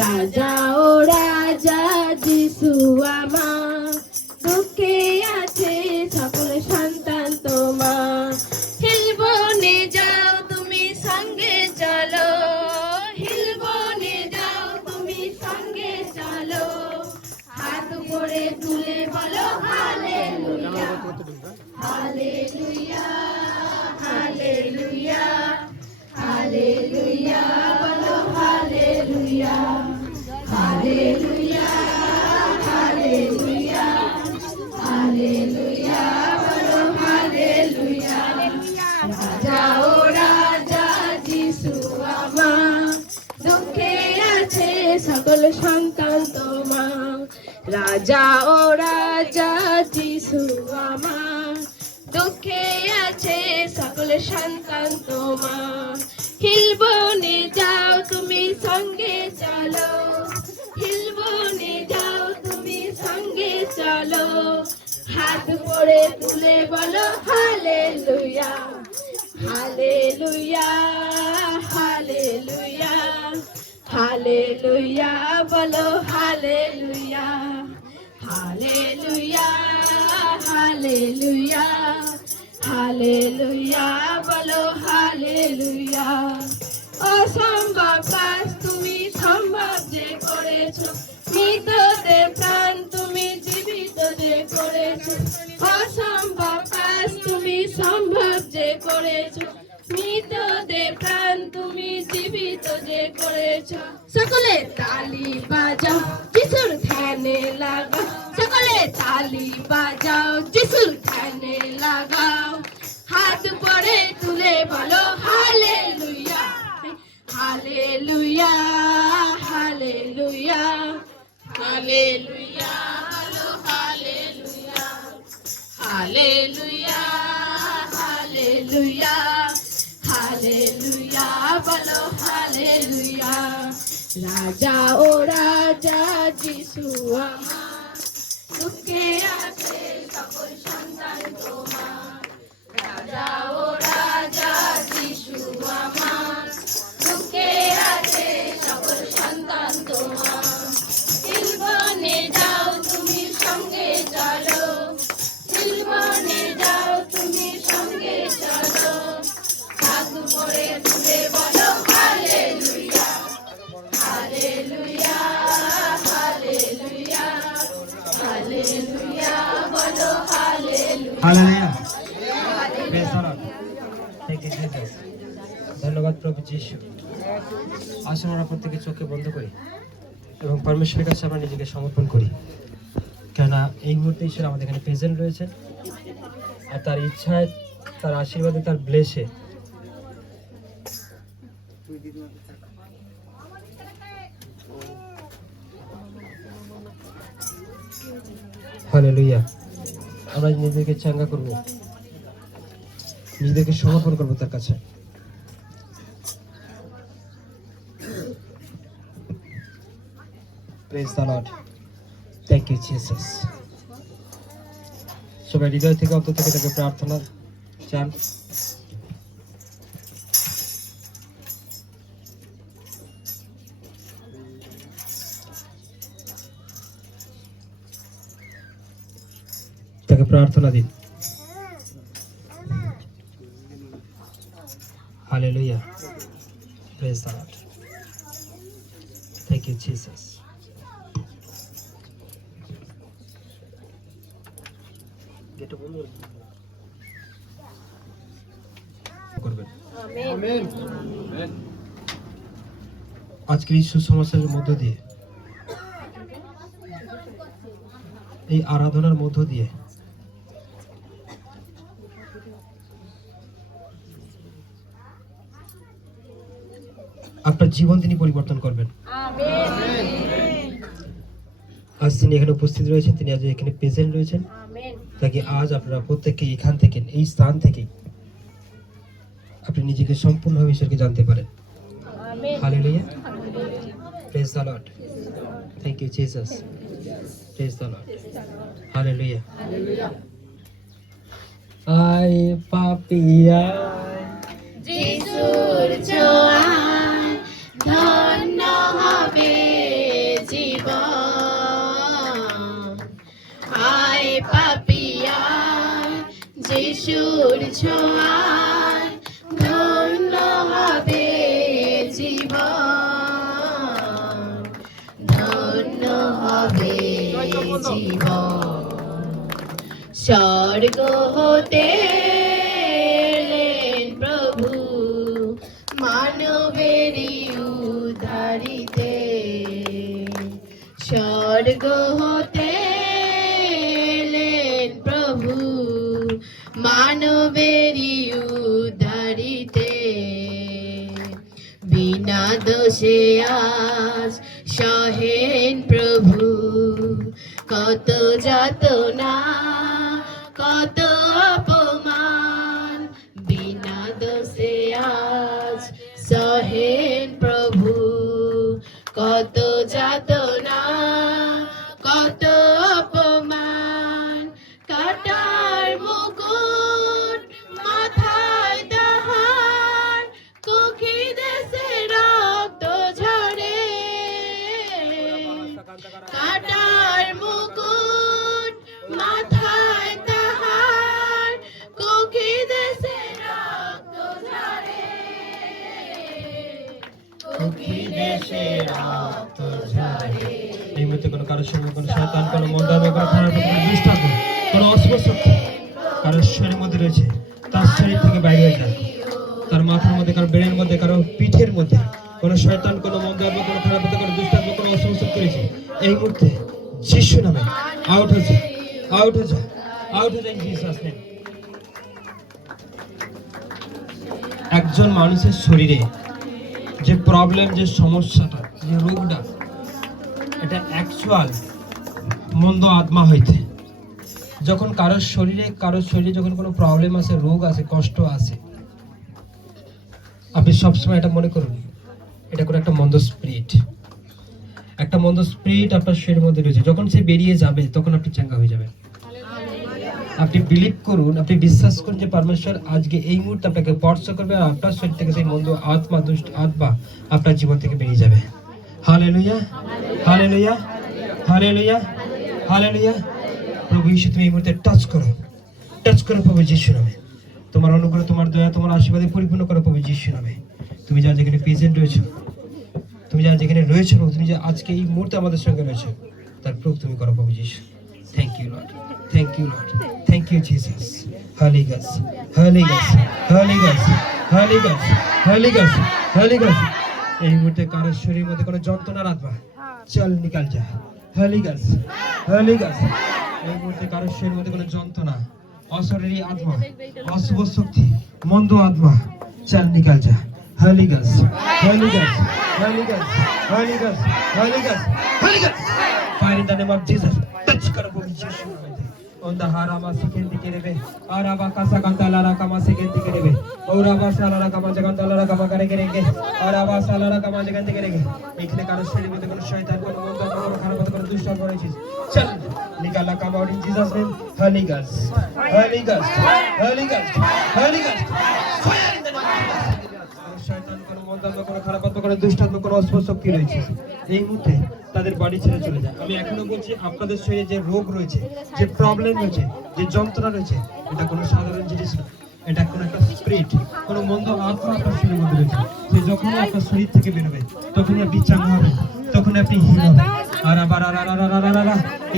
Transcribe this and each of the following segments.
রাজা ও রাজা যিশু আমার, দুঃখে আছে সকল সন্তান তোমার। হিলবনে যাও তুমি সঙ্গে চলো, হিলবনে যাও তুমি সঙ্গে চলো, হাত উপরে তুলে বলো হালেলুয়া, হালেলুয়া, হালেলুয়া, হালেলুয়া, বলো হালেলুয়া, হালেলুয়া, হালেলুয়া, হালেলুয়া, বলো হালেলুয়া। রাজা ও রাজা যিশু আমার, দুঃখে আছে সকল সন্তান তোমার। রাজা ও রাজা যিশু আমার, দুঃখে আছে সকল সন্তান তোমার। হিলবনে যাও তুমি সঙ্গে চলো, হিলবনে যাও তুমি সঙ্গে চলো, হাত পড়ে তুলে বলো হালেলুয়া, হালেলুয়া, হালেলুয়া, হালেলুয়া, বলো হালেলুয়া, হালেলুয়া, হালেলুয়া, হালেলুয়া, বলো হালেলুয়া। অসম্ভব কাজ তুমি সম্ভব যে করেছো, মৃতদের প্রাণ তুমি জীবিত যে করেছো। অসম্ভব কাজ তুমি সম্ভব যে করেছো, মৃতদের প্রাণ তুমি জীবিত যে করেছো। সকলে তালি বাজাও যিশুর ধ্যানে লাগাও, সকলে তালি বাজাও যিশুর ধ্যানে লাগাও, হাত পরে তুলে বলো হালেলুয়া, হালেলুয়া, হালেলুয়া, হালেলুয়া, বলো হালেলুয়া, হালেলুয়া, হালেলুয়া, হালেলুয়া, বলো হালেলুয়া। রাজা ও রাজা যিশু আমার, দুঃখে আছে সকল সন্তান তোমার। রাজা ও রাজা যিশু আমার, দুঃখে আছে সকল সন্তান তোমার। হিলবনে যাও তুমি সঙ্গে চলো, হিলবনে যাও তুমি সঙ্গে চলো, হাত উপরে তুলে বলো হালেলুয়া, হালেলুয়া, হালেলুয়া, হালেলুয়া, বলো হালেলুয়া। ধন্যবাদ প্রভু যিশু। আসুন আমরা প্রত্যেকে চোখে বন্ধ করি এবং পরমেশ্বরের কাছে আমরা নিজেকে সমর্পণ করি, কেননা এই মুহূর্তে ঈশ্বর আমাদের এখানে প্রেজেন্ট রয়েছেন, আর তার ইচ্ছায়, তার আশীর্বাদে, তার ব্লেসে হালেলুয়া আমরা নিজেদেরকে চাঙ্গা করব, নিজেদেরকে সমর্পণ করবো তার কাছে। Praise the Lord. Thank you, Jesus. সবাই হৃদয় থেকে অন্তর থেকে তাকে প্রার্থনা চান। তাকে প্রার্থনা দিন। Hallelujah. Praise the Lord. Thank you, Jesus. আজকের এই সুসমাচারের মধ্য দিয়ে, এই আরাধনার মধ্য দিয়ে আপনার জীবন তিনি পরিবর্তন করবেন। আজ তিনি এখানে উপস্থিত রয়েছেন, তিনি আজ এখানে প্রেজেন্ট রয়েছেন, তাকে আজ আপনারা প্রত্যেকে এখান থেকে, এই স্থান থেকে আপনি নিজেকে সম্পূর্ণভাবে ঈশ্বরকে জানতে পারেন। Hallelujah, praise the Lord, thank you Jesus, praise the Lord, hallelujah. I Papiya যিশুর ছোঁয়ায় ধন্য হবে যিশুর ছোঁয়ায় ধন্য হবে জীবন, ধন্য হবে জীবন। স্বর্গ হতে এলেন প্রভু মানবেরই উদ্ধারিতে, স্বর্গ হতে এলেন প্রভু মানবেরই উদ্ধারিতে। বিনা দোষে আজ সহেন প্রভু কত যাতনা কত অপমান, বিনা দোষে আজ সহেন প্রভু কত যাতনা কত অপমান। কাটার মুকুট মাথায় তাহার, কুখি দেশে রক্ত ঝরে। কাটার মুকুট মাথায় তাহার, কুখি দেশে রক্ত ঝরে, কুখি দেশে রক্ত ঝরে। এই মুহূর্তে কোনো কারোর সঙ্গে কোনো শয়তান, কোনো মন্দার, কোনো খারাপ, কোনো দুষ্টাত্ম, কোনো অশুভ শক্তি কারোর শরীরের মধ্যে রয়েছে, তার শরীর থেকে বাইরে হয়ে যায়। তার মাথার মধ্যে, কারো ব্রেনের মধ্যে, কারো পিঠের মধ্যে কোনো শয়তান, কোনো মন্দার, কোনো খারাপ, কোনো দুষ্টাত্ম, কোনো অশুভ শক্তি রয়েছে, এই মুহূর্তে যিশু নামে আউট হয়ে যায়, আউট হয়ে যায়, আউট হয়ে যায় জিসাস নেম। একজন মানুষের শরীরে যে প্রবলেম, যে সমস্যাটা, যে রোগটা, এটা অ্যাকচুয়াল মন্দ আত্মা হইতে। যখন কারোর শরীরে যখন কোনো প্রবলেম আসে, রোগ আসে, কষ্ট আসে, আপনি সবসময় এটা মনে করুন, এটা কোনো একটা মন্দ স্পিরিট, একটা মন্দ স্পিরিট আপনার শরীরের মধ্যে রয়েছে। যখন সে বেরিয়ে যাবে তখন আপনি চাঙ্গা হয়ে যাবেন। আপনি বিলিভ করুন, আপনি বিশ্বাস করুন যে পরমেশ্বর আজকে এই মুহূর্তে আপনাকে স্পর্শ করবে আর আপনার শরীর থেকে সেই মন্দ আত্মা, দুষ্ট আত্মা আপনার জীবন থেকে বেরিয়ে যাবে। Hallelujah, hallelujah, hallelujah, hallelujah. প্রভু যিশু, তুমি এই মুহূর্তে টাচ করো প্রভু যিশু নামে। তোমার অনুগ্রহ, তোমার দয়া, তোমার আশীর্বাদে পরিপূর্ণ করো প্রভু যিশু নামে। তুমি যা যেখানে প্রেজেন্ট রয়েছো, তুমি যা যেখানে রয়েছো প্রভু, তুমি যা আজকে এই মুহূর্তে আমাদের সঙ্গে রয়েছো, তার প্রভু তুমি করো প্রভু যিশু। Thank you Lord, thank you Lord, thank you Jesus. Holy Ghost, Holy Ghost, Holy Ghost, Holy Ghost, Holy Ghost, Holy Ghost. এই মুহূর্তে কারোর শরীরের মধ্যে কোনো যন্ত্রণার আত্মা চল নিকাল যা। হলি গস্ট, হলি গস্ট। এই মুহূর্তে কারোর শরীরের মধ্যে কোনো যন্ত্রণা, অশরীরী আত্মা, অশুভ শক্তি, মন্দ আত্মা চল নিকাল যা। হলি Ghost, Holy Ghost, Holy Ghost, Holy Ghost, Holy Ghost, Holy গস্ট। Fire in the name of Jesus. Touch karo Prabhu Yeshu name. On the harama sekendi kerebe, araba kasa kantalara kama sekendi kerebe, oraba salara kama jagantalara kama kare kerenge, araba salara kama jaganti kerenge. এখানে কারো শরীরের মধ্যে কোনো শয়তান, কোনো মন্দ, কোনো খারাপ, কোনো দুষ্ট আত্মা রয়েছে, চল নিকালা come out in Jesus name. Holy Ghost, Holy Ghost, Holy Ghost, Holy Ghost. Fire in the name of Jesus. শয়তান, কোনো মন্দ, কোনো খারাপ আত্মা, কোনো দুষ্ট আত্মা, কোনো অশুভ শক্তি রয়েছে, এই মুহূর্তে তাদের বাড়ি ছেড়ে চলে যায়। আমি এখনো বলছি, আপনাদের শরীরে যে রোগ রয়েছে, যে প্রবলেম রয়েছে, যে যন্ত্রণা রয়েছে, এটা কোনো সাধারণ জিনিস না, এটা কোনো একটা স্পিরিট, কোনো মন্দ আত্মা আপনার শরীরের মধ্যে রয়েছে। সে যখনই আপনার শরীর থেকে বেরোবে তখনই আপনি চাঙ্গা হবেন, তখন আপনি হিল হবেন। আর আবার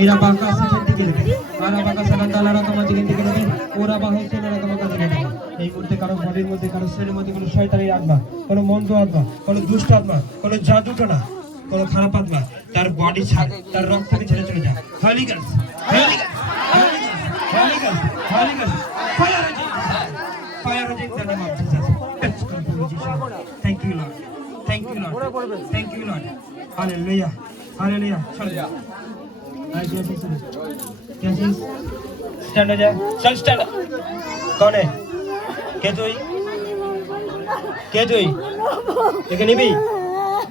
এরা বাঁকা সেখান থেকে দেবে, আর বাঁকা সেখান তালারা কামা যেখান থেকে দেবে, ওরা বা হচ্ছে ওরা কামা কাজে দেবে। এই মুহূর্তে কারো বডির মধ্যে, কারো শরীরের মধ্যে কোনো শয়তানি আত্মা, কোনো মন্দ আত্মা, কোনো দুষ্ট আত্মা, কোনো জাদুটোনা, কোনো খারাপ আত্মা তার বডি ছাড়, তার রক্ত থেকে ছেড়ে চলে যায়। Holy Ghost, Holy Ghost, Holy Ghost, Holy Ghost, Holy Ghost. Fire in the name of Jesus. Touch করো প্রভু যিশু। Thank you Lord, thank you Lord, thank you Lord. Hallelujah, hallelujah. चल जा, आज कैसे स्टैंड हो जाए, चल स्टैंड। कौन है? কে তুই? কে তুই? এখানে নিবি?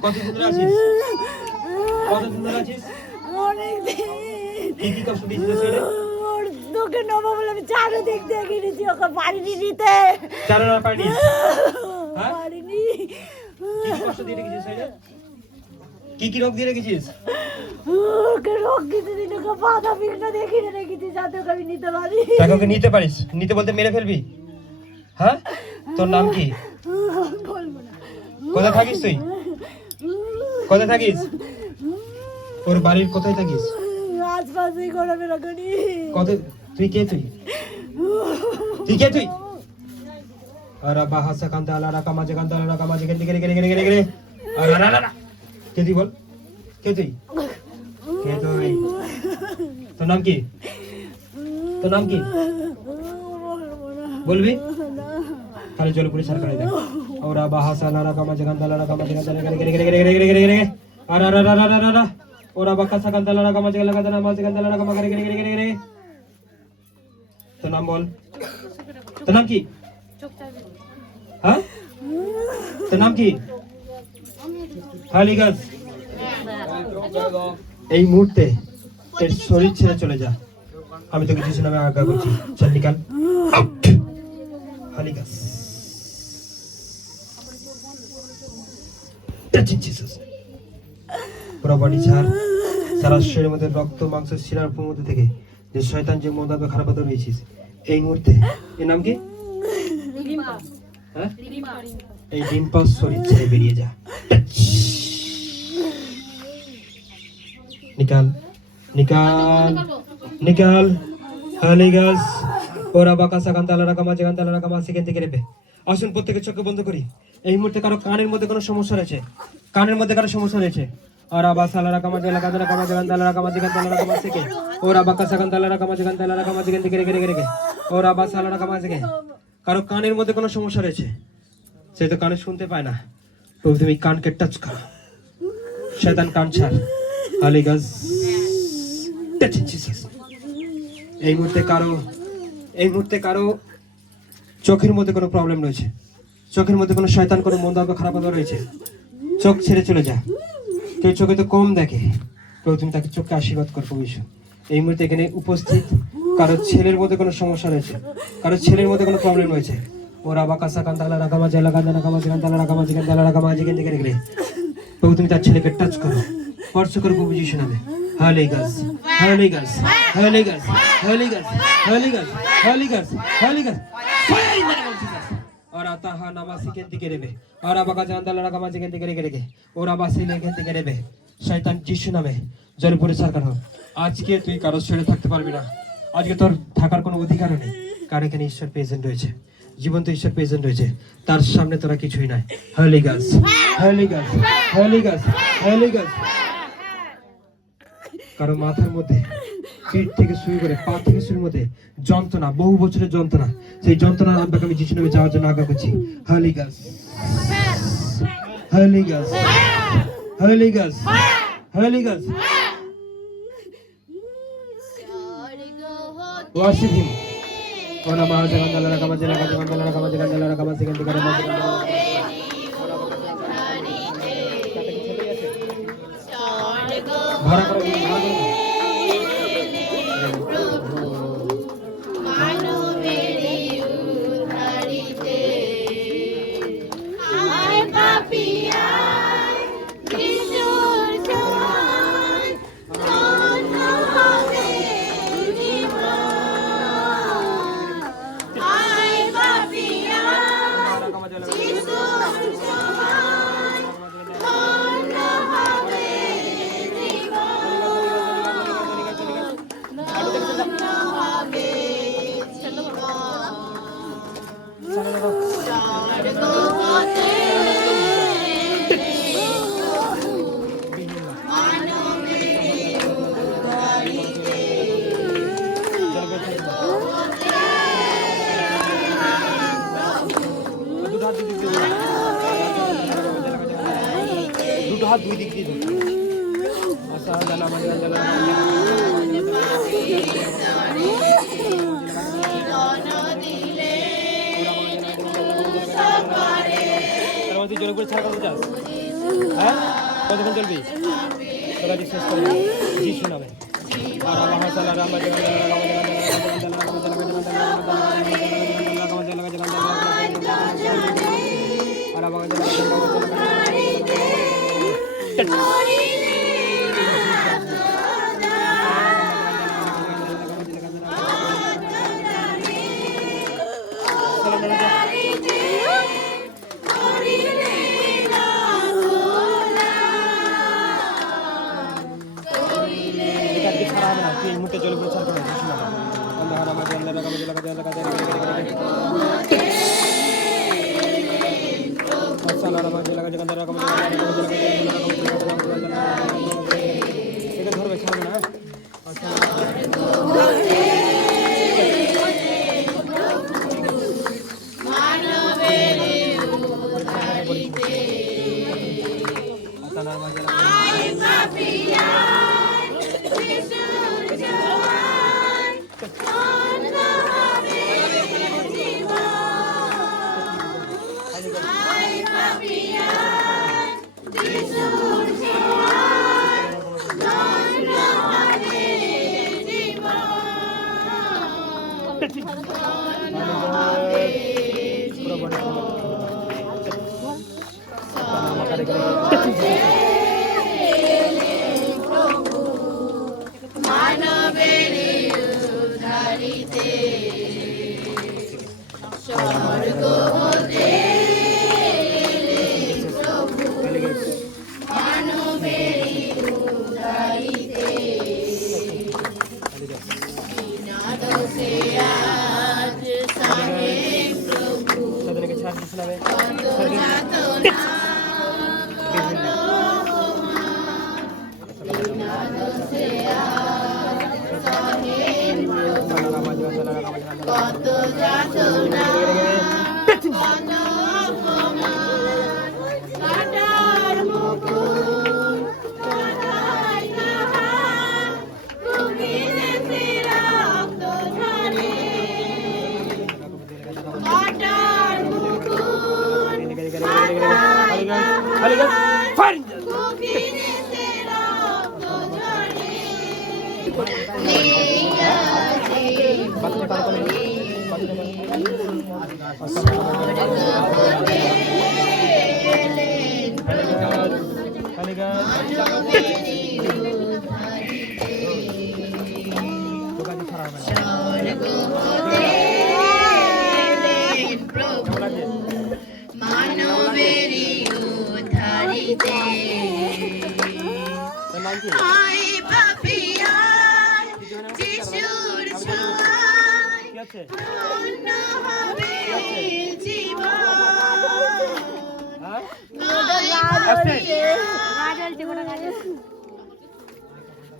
কত সুন্দর আছিস, কত সুন্দর আছিস। কি কি কষ্ট দিয়েছিস রে? তোকে নেবো বলে আমি চারও দেখতে গিয়েছি, ওকে পারিনি নিতে। চারও না পারিনি? হ্যাঁ পারিনি। কি কষ্ট দিয়ে রেখেছিস রে? কি কি রোগ দিয়ে রেখেছিস? ওকে রক্ষিত দিন ওকে বাধা বিঘ্ন দেখিয়ে রেখেছি যাতে ওকে আমি নিতে পারি। তাকে ওকে নিতে পারিস? নিতে বলতে মেরে ফেলবি? হ্যাঁ, তোর নাম কি? বলবো না। কোথায় থাকিস তুই? কোথায় থাকিস? ওর বাড়ির কোথায় থাকিস? আশপাশেই ঘোরাফেরা করি। কত? তুই কে? তুই কে? আরে বাহাসা কান্তা আলারা কামাজে কান্তা আলারা কামাজে গেলে গেলে গেলে গেলে গেলে আরে না না না কে তুই? বল কে তুই? কে তুই? তোর নাম কি? তোর নাম কি বলবি? তাহলে জল পুলিশ সরকার দেখ। ওরা বাহাসা আলারা কামাজে কান্তা আলারা কামাজে কান্তা গেলে গেলে গেলে গেলে গেলে গেলে গেলে আরে আরে আরে আরে আরে ওরা বাকাসা কান্তা আলারা কামাজে গেলে কান্তা মাঝে কান্তা আলারা কামাজে গেলে গেলে গেলে গেলে। তোর নাম বল। তোর নাম কি? হ্যাঁ, তোর নাম কি? হালিগাস। এই মুহূর্তে এর শরীর ছেড়ে চলে যা। আমি তোকে যিশু নামে আজ্ঞা করছি, চল নিকাল। আউট। হালিগাস। Touch Jesus. পুরো বডি ছাড়, সারা শরীরের মধ্যে রক্ত মাংস শিরার মধ্যে থেকে যে শয়তান যে মন্দাত খারাপ হতে রয়েছিস এই মুহূর্তে, এর নাম কি? হ্যাঁ, এই ডিম্পা শরীর ছেড়ে বেরিয়ে যা। নিকাল নিকাল নিকাল। হালিগাস। ওরা বাকাসা কান্তালারা কামাজে কান্তালারা কামা সেখান থেকে রেবে। আসুন প্রত্যেকের চোখ বন্ধ করি। এই মুহূর্তে কারো কানের মধ্যে কোনো সমস্যা রয়েছে, কানের মধ্যে কারো সমস্যা রয়েছে। আর আবাসালারা কামাজে লাগাদারা কামাজে কান্তালারা কামাজে কান্তালারা কামা থেকে ওরা বাকাসা কান্তালারা কামাজে কান্তালারা কামাজে কেন থেকে রেগে রেগে ওরা আবাসালারা কামাজে কে। কারো কানের মধ্যে কোনো সমস্যা রয়েছে, সে তো কানে শুনতে পায় না। প্রভু তুমি কানকে টাচ করো, শয়তান কান ছাড়। হালিগাস। Touch Jesus. এই মুহূর্তে কারো চোখের মধ্যে কোনো প্রবলেম রয়েছে, চোখের মধ্যে কোনো শয়তান কোনো মন্দাত্ম খারাপ রয়েছে, চোখ ছেড়ে চলে যা। কেউ চোখে তো কম দেখে, প্রভু তুমি তাকে চোখকে আশীর্বাদ কর প্রভু। এই মুহূর্তে এখানে উপস্থিত কারো ছেলের মধ্যে কোনো সমস্যা রয়েছে, কারো ছেলের মধ্যে কোনো প্রবলেম রয়েছে। ওরা বাকাসা কান্তালা রাকামা জেলা কান্দানা কামাজে কান্তালা রাকামা জিগান তালা রাকামা জিগান থেকে রেখে প্রভু তুমি তার ছেলেকে টাচ করো, স্পর্শ করো প্রভু যিশু নামে। হালিগাস হালিগাস হালিগাস হালিগাস হালিগাস হালিগাস হালিগাস। और आता है नमाज़ी के अंतिके रेबे और अब का जानता लड़ा कमाज़ी के अंतिके रेगे और अब आसे लेके अंतिके रेबे शैतान जिशु नामे जल पूरे सरकार हो। आज के তুই কারো ছেড়ে থাকতে পারবি না, আজকে তোর থাকার কোনো অধিকার নেই, কারণ এখানে ঈশ্বর প্রেজেন্ট রয়েছে, জীবন্ত ঈশ্বর প্রেজেন্ট রয়েছে, তার সামনে তোরা কিছুই নাই। হালিগাস হালিগাস হালিগাস হালিগাস। কারো মাথার মধ্যে পিঠ থেকে শুরু করে পা থেকে শুরু মধ্যে যন্ত্রণা, বহু বছরের যন্ত্রণা, সেই যন্ত্রণার আত্মাকে আমি যিশু নামে যাওয়ার জন্য আজ্ঞা করছি। হালিগাস হালিগাস হালিগাস হালিগাস। ওয়ার্শিপ হিম। ওনা মহাজগন্দালা রাকামাজেলা কাজগন্দালা রাকামাজেলা রাকামাজেলা রাকামাজেলা। ভাড়া করো দুটো হাত দুই দিক দিয়ে ধরো। তুই জলে করে ছাড়া করতে চাস? হ্যাঁ, কতক্ষণ চলবি? তোরা বিশ্বাস করবি যিশু নামে। আর আমার হাসালা রামা হবে না, তুই এই মুহূর্তে জলে প্রচার করে কিছু না। অন্ধকার আমার জলে রাখা জলে রাখা জলে রাখা সালা আমার জলে রাখা জলে রাখা এটা ধরবে ছাড়বে না।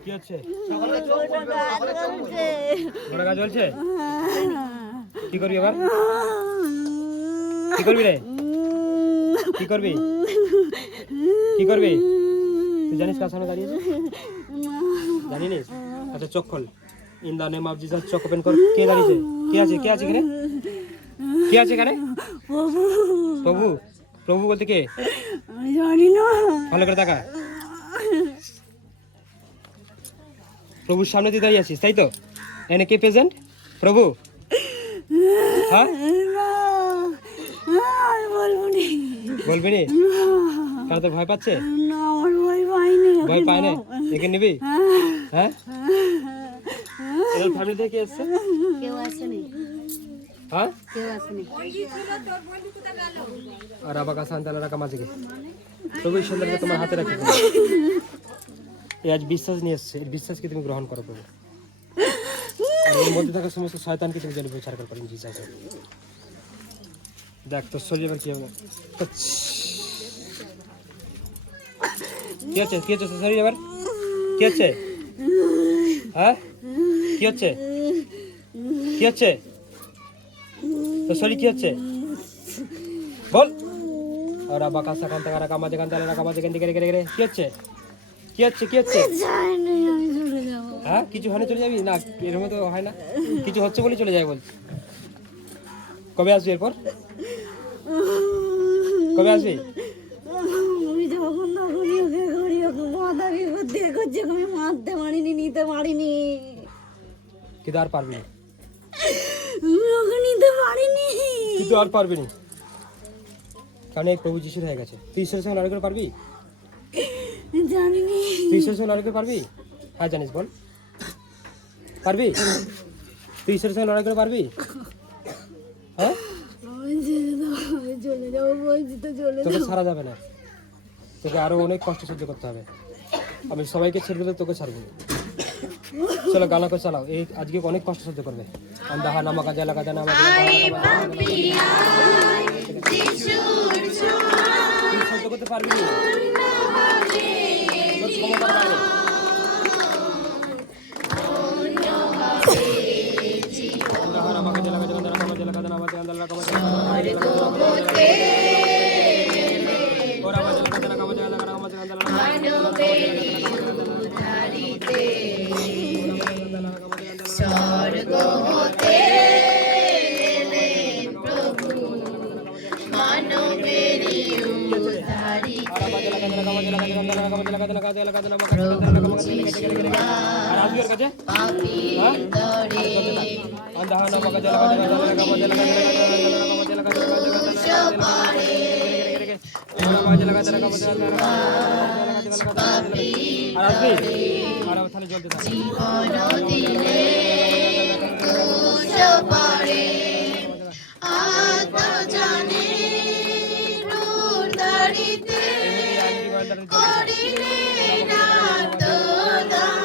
কি হচ্ছে? গোড়া গা জ্বলছে? কি করবি এবার? কি করবি রে? কি করবি? কি করবি? তুই জানিস কার সামনে দাঁড়িয়েছিস? জানিস? আচ্ছা চোখ খোল। In the name of Jesus চোখ ওপেন কর। কে দাঁড়িয়েছে? কে আছে? কে আছে এখানে? কে আছে এখানে? প্রভু। প্রভু বলতে কে? আমি জানি না। ভালো করে তাকা। প্রভুর সামনে তুই দাঁড়িয়ে আছিস তাই তো? এনে কে প্রেজেন্ট? প্রভু। হ্যাঁ বলবি নি? কারণ তো ভয় পাচ্ছে? ভয় পায় না? একে নিবি? হ্যাঁ এর ফ্যামিলি থেকে এসছে? কেউ আসেনি। হ্যাঁ কেউ আসেনি। আর আবার কাছে আনতে রাখা মাঝে প্রভু এই সন্তানকে তোমার হাতে রাখি। এই আজ বিশ্বাস নিয়ে এসছে, এই বিশ্বাসকে তুমি গ্রহণ করো প্রভু। আর এর মধ্যে থাকা সমস্ত শয়তানকে তুমি জলে প্রচার করেন জিসাস। দেখ তোর শরীর এবার কি হবে? কি হচ্ছে? কি হচ্ছে শরীর এবার? কি হচ্ছে? হ্যাঁ কি হচ্ছে? কি হচ্ছে তোর শরীর? কি হচ্ছে বল। আর আবা কাঁচা কান্তা রাখা মাঝে কান্তা রাখা মাঝে কান্তি করে করে কি হচ্ছে? কি হচ্ছে? কি হচ্ছে? হ্যাঁ কিছু হলে চলে যাবি না? এরকম তো হয় না। কিছু হচ্ছে বলে চলে যায় বল। কবে আসবি এরপর? কবে আসবি? আমি যখন তখনই ওকে করি, ওকে মাথা বিপদ দিয়ে করছে, আমি মারতে পারিনি, নিতে পারিনি। কিন্তু আর পারবি না। আমি ওকে নিতে পারিনি। কিন্তু আর পারবি না, কারণ এই প্রভু যিশুর হয়ে গেছে। তুই ঈশ্বরের সঙ্গে লড়াই করে পারবি? জানিনি। তুই ঈশ্বরের সঙ্গে লড়াই করে পারবি? হ্যাঁ জানিস বল। পারবি? তুই ঈশ্বরের সঙ্গে লড়াই করে পারবি? হ্যাঁ আমি চলে যাবো বলছি তো, চলে তোকে যাবো। ছাড়া যাবে না, তোকে আরো অনেক কষ্ট সহ্য করতে হবে। আমি সবাইকে ছেড়ে দিলে তোকে ছাড়বো না। চলো গানা করে চালাও, এই আজকে অনেক কষ্ট সহ্য করবে। আন্দাহা নামা কাজে লাগা জানা আয় পাপিয়ায় যিশুর ছোঁয়ায় সহ্য করতে পারবি না, তোর ক্ষমতার বাইরে। আন্দাহা নামা কাজে লাগা জানা কাজে লাগা জানা কাজে লাগা জানা ওরা কাজে লাগা জানা কাজে লাগা স্বর্গ হতে এলেন প্রভু মানবেরই উদ্ধারিতে প্রভু যিশু পাপীর তরে জীবন দিলে কুশো পরে আত্মজানে উদ্ধারিতে করিলেন আত্মদান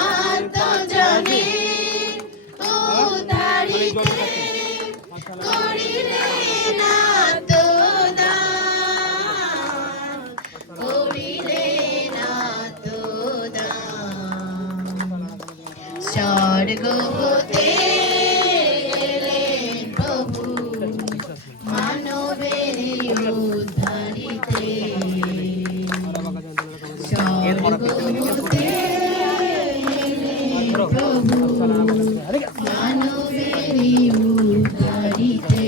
আত্মজানে উদ্ধারিতে করিলেন আত্মদান করিলেন আত্মদান স্বর্গ হতে এলেন প্রভু মানবের উদ্ধারিতে স্বর্গ হতে এলেন প্রভু মানবের উদ্ধারিতে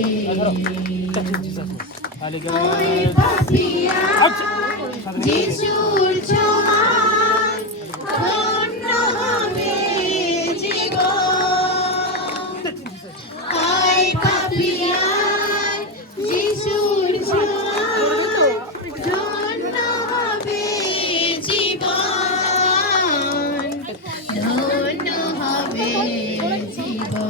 ওই পাপিয়া যিশুর ছোঁয়ায় ধন্য হবে জীবন ওই পাপিয়া যিশুর ছোঁয়ায় ধন্য হবে জীবন ধন্য হবে জীবন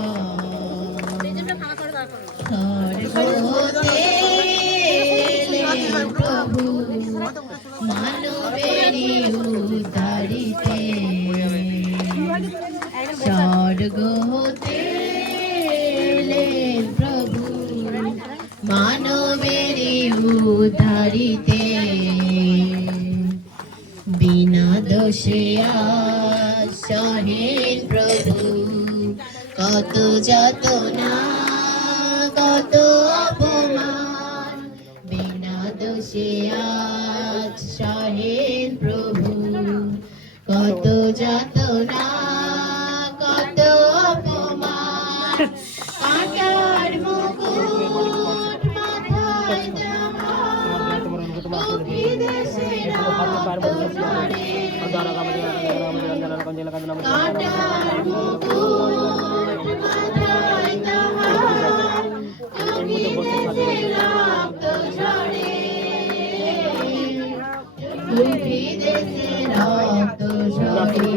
স্বর্গ হতে এলেন প্রভু মানবেরই উদ্ধারিতে স্বর্গ হতে এলেন প্রভু মানবেরই উদ্ধারিতে বিনা দোষে সহেন প্রভু কত যাতনা কত অপমান বিনা দোষে সহেন প্রভু কত যাতনা কত অপমান কাঁটার মুকুট মাথায় দেওয়া বিদেশের আত্মজরে কাঁটার মুকুট মাথায় দেওয়া বিদেশের আত্মজরে বিদেশের আত্মজরে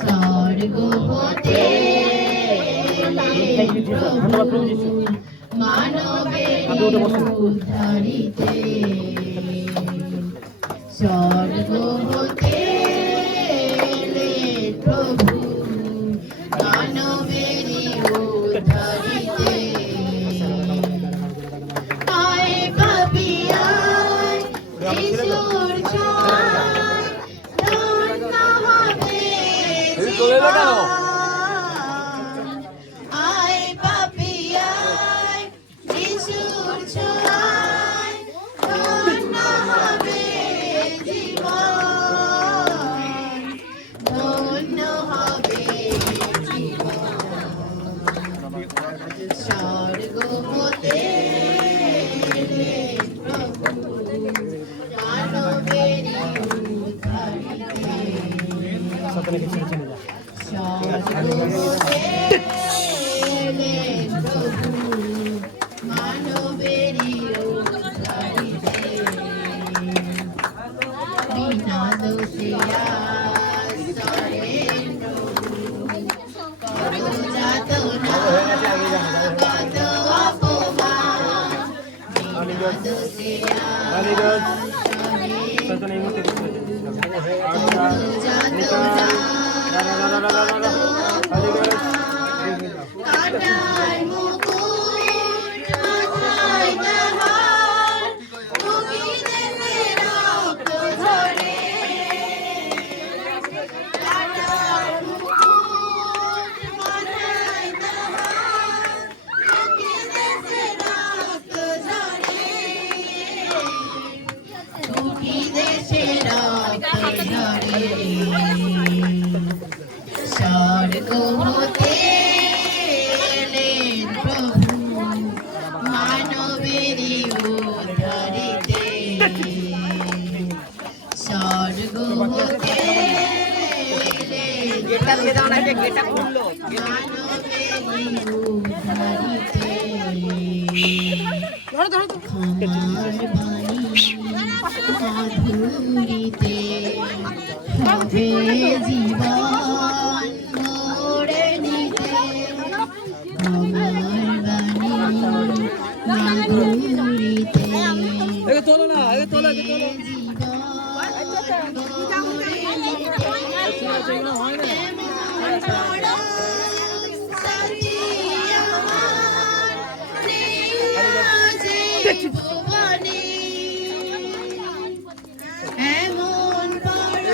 স্বর্গ হতে এলেন প্রভু মানবের উদ্ধারিতে স্বর্গ হতে এলেন প্রভু মানবের উদ্ধারিতে আয় পাপিয়ায় যিশুর ছোঁয়ায় ধন্য হবে জীবন আয় পাপিয়ায় যিশুর ছোঁয়ায় ধন্য হবে জীবন ধন্য হবে জীবন স্বর্গ হতে এলেন প্রভু মানবের উদ্ধারিতে স্বর্গ হতে এলেন প্রভু মানবের উদ্ধারিতে বিনা দোষে সহেন প্রভু কত যাতনা কত অপমান বিনা দোষে সহেন স্বর্গ হতে এলেন প্রভু মানবেরই উদ্ধারিতে স্বর্গ হতে মানবেরই উদ্ধারিতে ক্ষমার বাণী মাধুরীতে হবে জীবন মোড়ে নিতে ক্ষমার বাণী মাধুরীতে হবে জীবন মোড়ে নিতে এমন বড় সাথী আমার নেই যে ভুবনে এমন বড়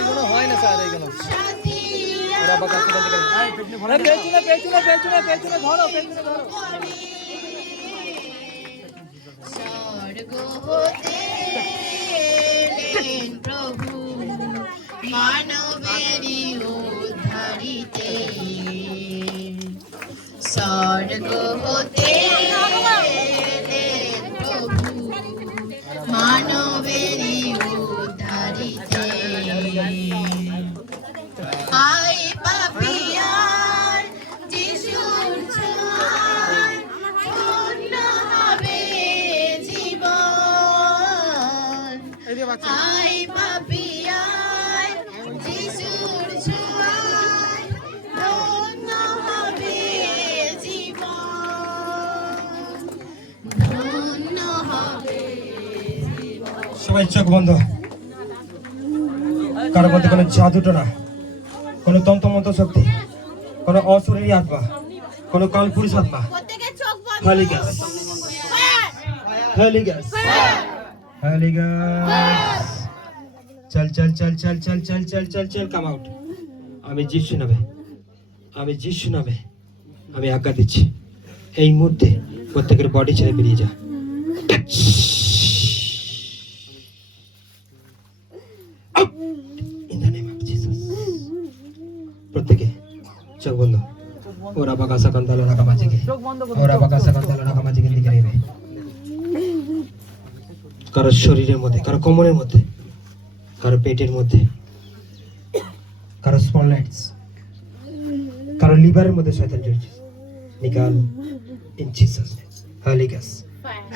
সাথী স্বর্গ হতে এলেন প্রভু মানবেরই উদ্ধারিতে স্বর্গ হতে এলেন প্রভু মানবেরই উদ্ধারিতে আই পাপিয়ার যিশুর ছোঁয়ায় ধন্য হবে জীবন আই পাপিয়ার যিশুর ছোঁয়ায় ধন্য হবে জীবন ধন্য হবে সবাই চোখ বন্ধ। কারোর মধ্যে কোনো জাদুটনা, কোনো তন্ত্রমন্ত্র শক্তি, কোনো অশরীরী আত্মা, কোনো কালপুরুষ আত্মা, হলি গ্যাস, হলি গ্যাস, হলি গ্যাস, চল চল চল চল চল চল চল চল চল কাম আউট। আমি যিশু নামে, আমি যিশু নামে আমি আজ্ঞা দিচ্ছি, এই মুহূর্তে প্রত্যেকের বডি ছেড়ে বেরিয়ে যা। In the name of Jesus. প্রত্যেকে চোখ বন্ধ। ওরা বাগাসা কান্দালো রাখা মাঝিকে, ওরা বাগাসা কান্দালো রাখা মাঝিকে দিকে নেবে। কারো শরীরের মধ্যে, কারো কোমরের মধ্যে, কারো পেটের মধ্যে, কারো স্পন্ডলাইটিস, কারো লিভারের মধ্যে শয়তান জড়িয়েছে, নিকাল in Jesus name. Holi gas,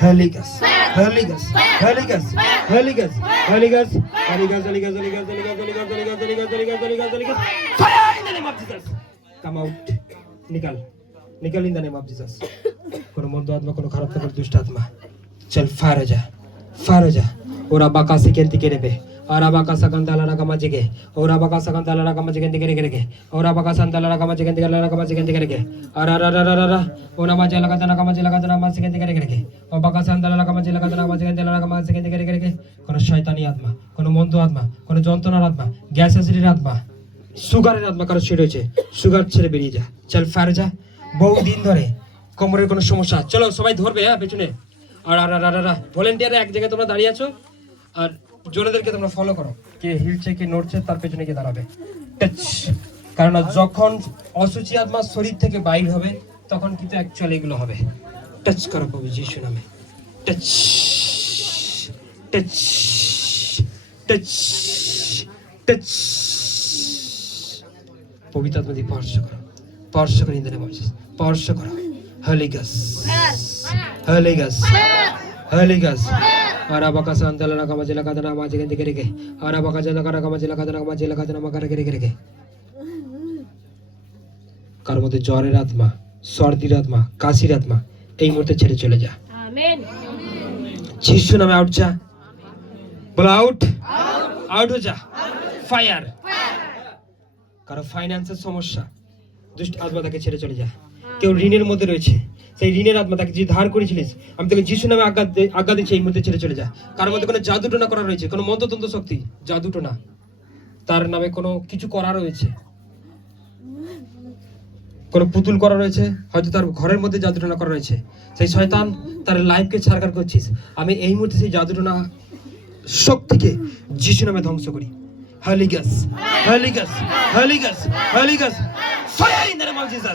Holi gas, Holi gas, Holi gas, Holi gas, Holi gas, Holi gas, Holi gas, Holi gas, Holi gas, Holi gas, Holi gas, Holi gas, Holi gas, Holi gas, Holi gas, fire in the name of Jesus. Come out, নিকাল, নিকাল in the name of Jesus. কোনো মন্দ আত্মা, কোনো খারাপ কোনো দুষ্ট আত্মা, চল fire হয়ে যা, ফায়ার হয়ে যা। ওরা বাঁকা সেকেন্ড থেকে নেবে, और अबाका सकंदाला रकमा जिगे और अबाका सकंदाला रकमा जिगे दिगे दिगे और अबाका संदाला रकमा जिगे दिगे रकमा जिगे दिगे दिगे और अरररररर ओना मजे लगा जना कमा जिला जना मा जिगे दिगे दिगे और अबाका संदाला रकमा जिला जना मा जिगे दिला रकमा जिगे दिगे दिगे কোনো শয়তানি আত্মা, কোনো মন্দ আত্মা, কোনো যন্ত্রণার আত্মা, গ্যাস অ্যাসিডের আত্মা, সুগারের আত্মা কারো ছেড়ে হয়েছে, সুগার ছেড়ে বেরিয়ে যা, চল ফায়ার যা। বহুদিন ধরে কোমরের কোনো সমস্যা, চলো সবাই ধরবে হ্যাঁ পেছনে। আর ভলেন্টিয়াররা এক জায়গায় তোমরা দাঁড়িয়ে আছো আর জোনেদেরকে তোমরা ফলো করো, কে হিলছে কে নড়ছে তার পেছনে গিয়ে দাঁড়াবে। টাচ, কারণ যখন অসুচি আত্মা শরীর থেকে বাইর হবে তখন কিন্তু অ্যাকচুয়ালি এগুলো হবে। টাচ করো প্রভু যিশু নামে, টাচ টাচ টাচ টাচ। পবিত্র আত্মা দিয়ে স্পর্শ করো, স্পর্শ করে in the name of Jesus, স্পর্শ করো। হলি গাস, হলি গাস, হলি গাস। और अबाका संतला रका मजिला का तना माजे के दिखे रे और अबाका जला का रका मजिला का तना माजिला का तना मकर के रे কার মধ্যে জ্বরের আত্মা, সর্দির আত্মা, কাশির আত্মা এই মুহূর্তে ছেড়ে চলে যা। আমেন। যিশু নামে আউট যা, বলো আউট, আউট হয়ে যা। ফায়ার। কারো ফাইন্যান্সের সমস্যা, দুষ্ট আত্মা তাকে ছেড়ে চলে যা। কেউ ঋণের মধ্যে রয়েছে, সেই ঋণের আত্মা তাকে যে ধার করেছিলিস আমি তোকে যিশু নামে আজ্ঞা দিচ্ছি এই মুহূর্তে ছেড়ে চলে যা। কার মধ্যে কোনো জাদুটোনা করা রয়েছে, কোনো মন্ত্রতন্ত্র শক্তি, জাদুটোনা, তার নামে কোনো কিছু করা রয়েছে, কোনো পুতুল করা রয়েছে, হয়তো তার ঘরের মধ্যে জাদুটোনা করা রয়েছে, সেই শয়তান তার লাইফকে ছাড়কার করছিস, আমি এই মুহূর্তে সেই জাদুটোনা শক্তিকে যিশু নামে ধ্বংস করি। Holy Ghost, Holy Ghost, Holy Ghost, Holy Ghost. Fire in the name of Jesus.